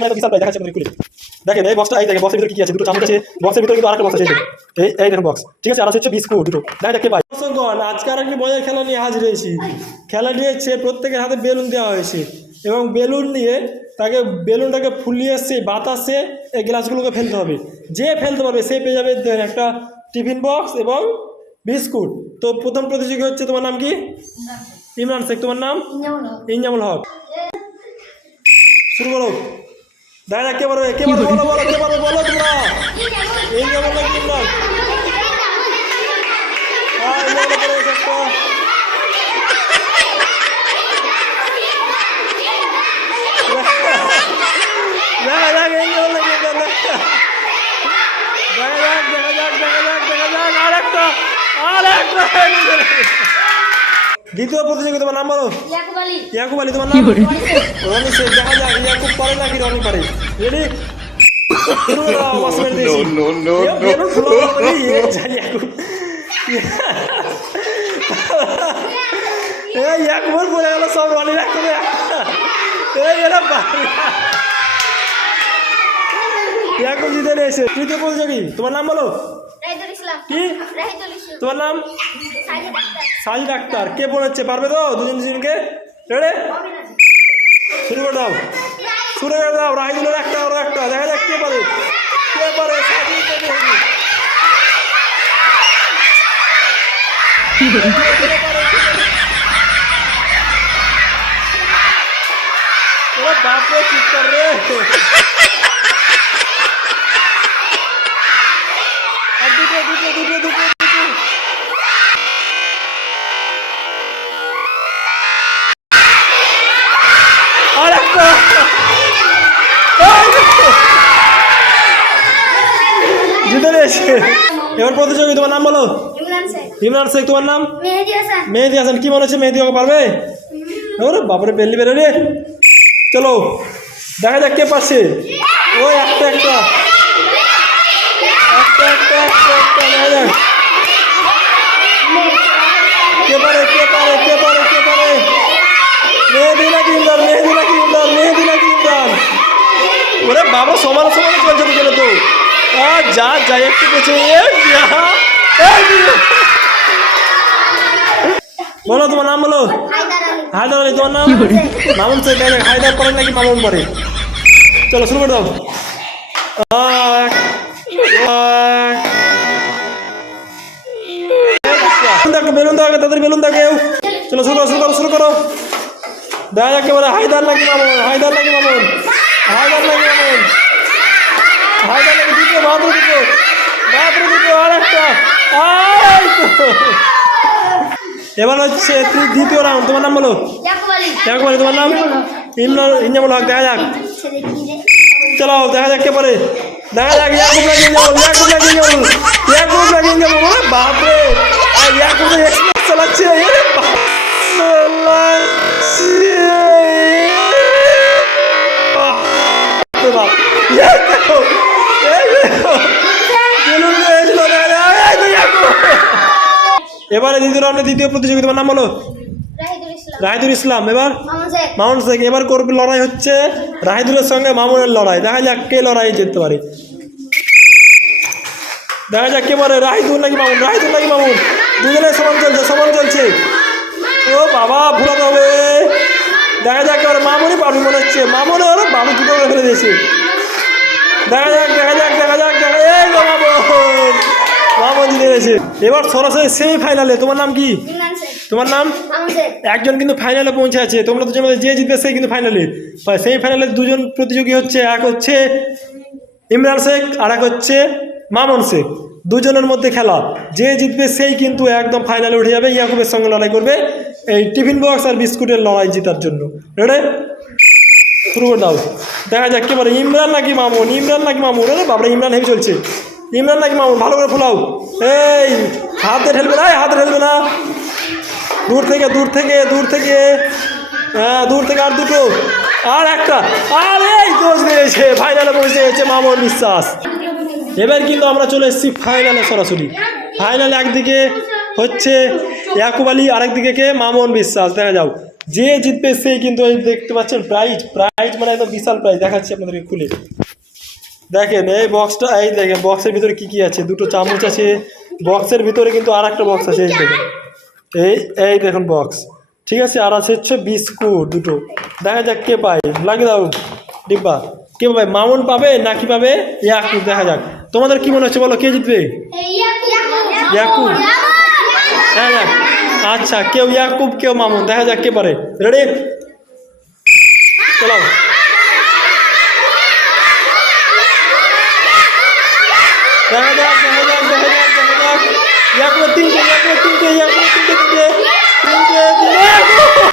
এখানে তো বিশাল প্রাইজ দেখাচ্ছে খুলে দেখেন এই বক্সটা, এই দেখেন বক্সের ভিতরে কি আছে, দুটো চামচ আছে, বক্সের ভিতরে কিন্তু আরেকটা বক্স আছে, এই দেখেন বক্স, ঠিক আছে, আর হচ্ছে বিস্কুট দুটো। দেখা যাক কে পায়। আজকে আর একটি মজার খেলা নিয়ে হাজির হয়েছি। খেলা নিয়েছে প্রত্যেকের হাতে বেলুন দেওয়া হয়েছে এবং বেলুন নিয়ে তাকে বেলুনটাকে ফুলিয়ে এসছে বাতাসে এই গ্লাসগুলোকে ফেলতে হবে। যে ফেলতে পারবে সে পেয়ে যাবে একটা টিফিন বক্স এবং বিস্কুট। তো প্রথম প্রতিযোগী হচ্ছে, তোমার নাম কি? ইমরান শেখ। তোমার নাম? ইনজামুল হক। শুরু করো। দেখা যাক কে পারবে, কে পারবে, বলো বলো কে পারবে, বলো তোমরা। ইনজামুল নাকি ইমরান? হ্যাঁ, ইমরান করে একটা। দেখা যাক ইনজামুল নাকি ইমরান। দেখা যাক দেখা যাক দেখা যাক দেখা যাক আরেকটা আরেকটা। দ্বিতীয় প্রতিযোগী, তোমার নাম বলো? ইয়াকুব আলী। তোমার নাম? রনি শেখ। দেখা যাক ইয়াকুব পারে নাকি রনি পারে। রেডি? ইয়াকুব পড়ে গেল সব, রনি রাখতে। ইয়াকুব জিতে নিয়েছে। তৃতীয় প্রতিযোগী, তোমার নাম বলো? কি তোমার নাম? সাজিদ আক্তার। কে পড়াচ্ছে, পারবে তো দুজন দুজনকে? রেডি? শুরু করে দাও, শুরু করে দাও। রাহিদুলের একটা ওর একটা। দেখা যাক কে পারে, কে পারে। বাপরে ঠিক কর রে। দুটো দুটো দুটো দুটো দুটো। আর একটা। জিতে নিয়েছে। এবার প্রতিযোগী, তোমার নাম বলো? ইমরান শেখ। তোমার নাম? মেহেদি হাসান। কি মনে হচ্ছে মেহেদি ওকে পারবে? ওরে বাপরে, বেল্লি বেরো রে। চলো দেখা যাক কে পাচ্ছে। ওই একটা একটা একটা একটা একটা একটা। দেখা যাক কে পারে কে পারে কে পারে কে পারে। মেহেদি নাকি ইমরান? মেহেদি নাকি ইমরান? মেহেদি নাকি ইমরান? ওরে বাবা, সমান সমান চলছে দুজনে তো। আর যা যাই একটু পেছে। বলো তোমার নাম বলো? হায়দার আলী। তোমার নাম? মামুন শেখ। হায়দার পরে নাকি মামুন পরে? চলো শুরু করে দাও। বেলুন দাও, তাদের বেলুন দাও কেউ। চলো শুরু করো শুরু করো শুরু করো। দেখা যাক একেবারে হায়দার নাকি মামুন? হায়দার নাকি মামুন? হায়দার নাকি মামুন? হায়দার নাকি? দ্বিতীয় মাত্র দ্বিতীয় মাত্র দ্বিতীয়। আর একটা। এবার হচ্ছে দ্বিতীয় রাউন্ড। তোমার নাম বলো? ইয়াকুব আলী। তোমার নাম? ইনজামুল হক। দেখা যাক, চলো দেখা যাক কে পারে। দেখা যাক ইয়াকুব নাকি ইনজামুল? ইয়াকুব নাকি ইনজামুল? ইয়াকুব নাকি ইনজামুল? বাপরে, ইয়াকুব এক্সপ্রেস চালাচ্ছে। এবারে দ্বিতীয় রাউন্ডে দ্বিতীয় প্রতিযোগী, তোমার নাম বলো? রাহিদুল ইসলাম। এবার মামুন শেখ। এবার করবে লড়াই হচ্ছে রাহিদুলের সঙ্গে মামুনের লড়াই। দেখা যাক কে লড়াই জিততে পারে। দেখা যাক কে পারে, রাহিদুল নাকি মামুন? রাহিদুল নাকি মামুন? দুজনে সমান চলছে, সমান চলছে। ও বাবা, ভুলাতে হবে। দেখা যাক এবার মামুনই পারবে মনে হচ্ছে। মামুনে ওরা বাবু দুটো করে ফেলে দিয়েছে। দেখা যাক দেখা যাক দেখা যাক দেখা যাক। মামুন, মামুন জিতে গেছে। এবার সরাসরি সেমিফাইনালে। তোমার নাম কি? তোমার নাম? একজন কিন্তু ফাইনালে পৌঁছে আছে। তোমরা দুজন যে জিতবে সেই কিন্তু ফাইনালে। সেমিফাইনালে দুজন প্রতিযোগী হচ্ছে, এক হচ্ছে ইমরান শেখ আর এক হচ্ছে মামুন শেখ। দুজনের মধ্যে খেলা, যে জিতবে সেই কিন্তু একদম ফাইনালে উঠে যাবে। ইয়াকুবের সঙ্গে লড়াই করবে এই টিফিন বক্স আর বিস্কুটের লড়াই জেতার জন্য। রেডি? শুরু করে দাও। দেখা যাক কে পারে, ইমরান নাকি মামুন? ইমরান নাকি মামুন? রে বাপরে, ইমরান হেভি চলছে। ইমরান নাকি মামুন? ভালো করে ফুলাও। এই হাতে ঠেলবে না, হাতে ঠেলবে না। দূর থেকে দূর থেকে দূর থেকে, হ্যাঁ দূর থেকে। আর দুটো, আর একটা। আর এই দোষ দিয়েছে। ফাইনালে পৌঁছে গেছে মামুন বিশ্বাস। এবার কিন্তু আমরা চলে এসেছি ফাইনালে সরাসরি। ফাইনালে একদিকে হচ্ছে ইয়াকুব আলী, আরেকদিকে কে? মামুন বিশ্বাস। দেখা যাও যে জিতবে সেই কিন্তু এই দেখতে পাচ্ছেন প্রাইজ, প্রাইজ মানে একদম বিশাল প্রাইজ। দেখাচ্ছি আপনাদেরকে খুলে, দেখেন এই বক্সটা, এই দেখেন বক্সের ভিতরে কি কি আছে, দুটো চামচ আছে, বক্সের ভিতরে কিন্তু আর একটা বক্স আছে, এই দেখেন, এই এই দেখুন বক্স, ঠিক আছে, আর আছে হচ্ছে বিস্কুট দুটো। দেখা যাক কে পায়, লাগিয়ে দাও ডিব্বা, কে পাবে, মামুন পাবে নাকি পাবে ইয়াকুব, দেখা যাক। তোমাদের কি মনে হচ্ছে বলো, কে জিতবে? ইয়াকুব, দেখা যাক। আচ্ছা, কেউ ইয়াকুব কেউ মামুন, দেখা যাক কে পারে। রেডি, চলো। দেখা যাক, দেখা যাক, দেখা যাক, দেখা যাক। ইয়াকুবের তিনটে, ইয়াকুবের তিনটে, ইয়াকুবের তিনটে, তিনটে, তিনটে, তিনটে।